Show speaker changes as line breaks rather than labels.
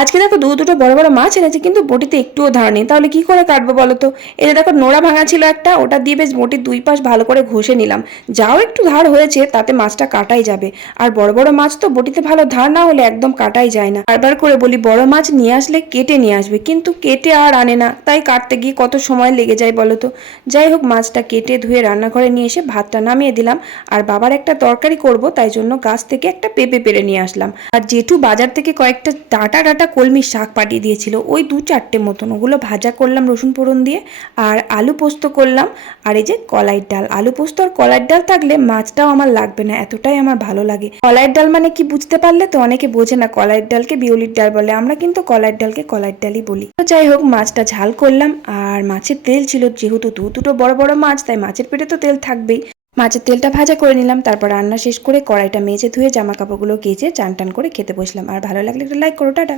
আজকে দেখো দু দুটো বড় বড় মাছ এনেছে, কিন্তু বটিতে একটুও ধার নেই। তাহলে কি করে কাটবো বলো তো? এই দেখো নোড়া ভাঙা ছিল একটা, ওটা দিয়ে বেশ বটির দুই পাশ ভালো করে ঘষে নিলাম। যাও একটু ধার হয়েছে, তাতে মাছটা কাটাই যাবে। আর বড় বড় মাছ তো বটিতে ভালো ধার না হলে একদম কাটাই যায় না। বারবার করে বলি, বড় মাছ নিয়ে আসলে কেটে নিয়ে আসবে, কিন্তু কেটে আর আনে না। তাই কাটতে গিয়ে কত সময় লেগে যায় বলো তো? যাই হোক, মাছটা কেটে ধুয়ে রান্নাঘরে নিয়ে এসে ভাতটা নামিয়ে দিলাম। আর বাবার একটা তরকারি করব, তাই জন্য গাছ থেকে একটা পেঁপে পেরে নিয়ে আসলাম। আর জেঠু বাজার থেকে কয়েকটা ডাটা ডাটা কলমির শাক পাঠিয়ে দিয়েছিল। ওই দু চারটে মতন। ওগুলো ভাজা করলাম রসুন ফোড়ন দিয়ে আর আলু পোস্ত করলাম। আর এই যে কলাইয়ের ডাল। আলু পোস্ত আর কলাইয়ের ডাল থাকলে মাছটাও আমার লাগবে না, এতটাই আমার ভালো লাগে। কলাইয়ের ডাল মানে কি বুঝতে পারলে তো অনেকে বোঝে না কলাইয়ের ডালকে বিউলির ডাল বলে। আমরা কিন্তু কলাইয়ের ডালকে কলাইয়ের ডালই বলি। তো যাই হোক, মাছটা ঝাল করলাম আর মাছের তেল ছিল যেহেতু দু দুটো বড় বড় মাছ, তাই মাছের পেটে তো তেল থাকবেই। মাছের তেলটা ভাজা করে নিলাম, তারপর রান্না শেষ করে কড়াইটা মেজে ধুয়ে জামা কাপড়গুলো কেচে চান টান করে খেতে বসলাম। আর ভালো লাগলে একটা লাইক করো, টাটা।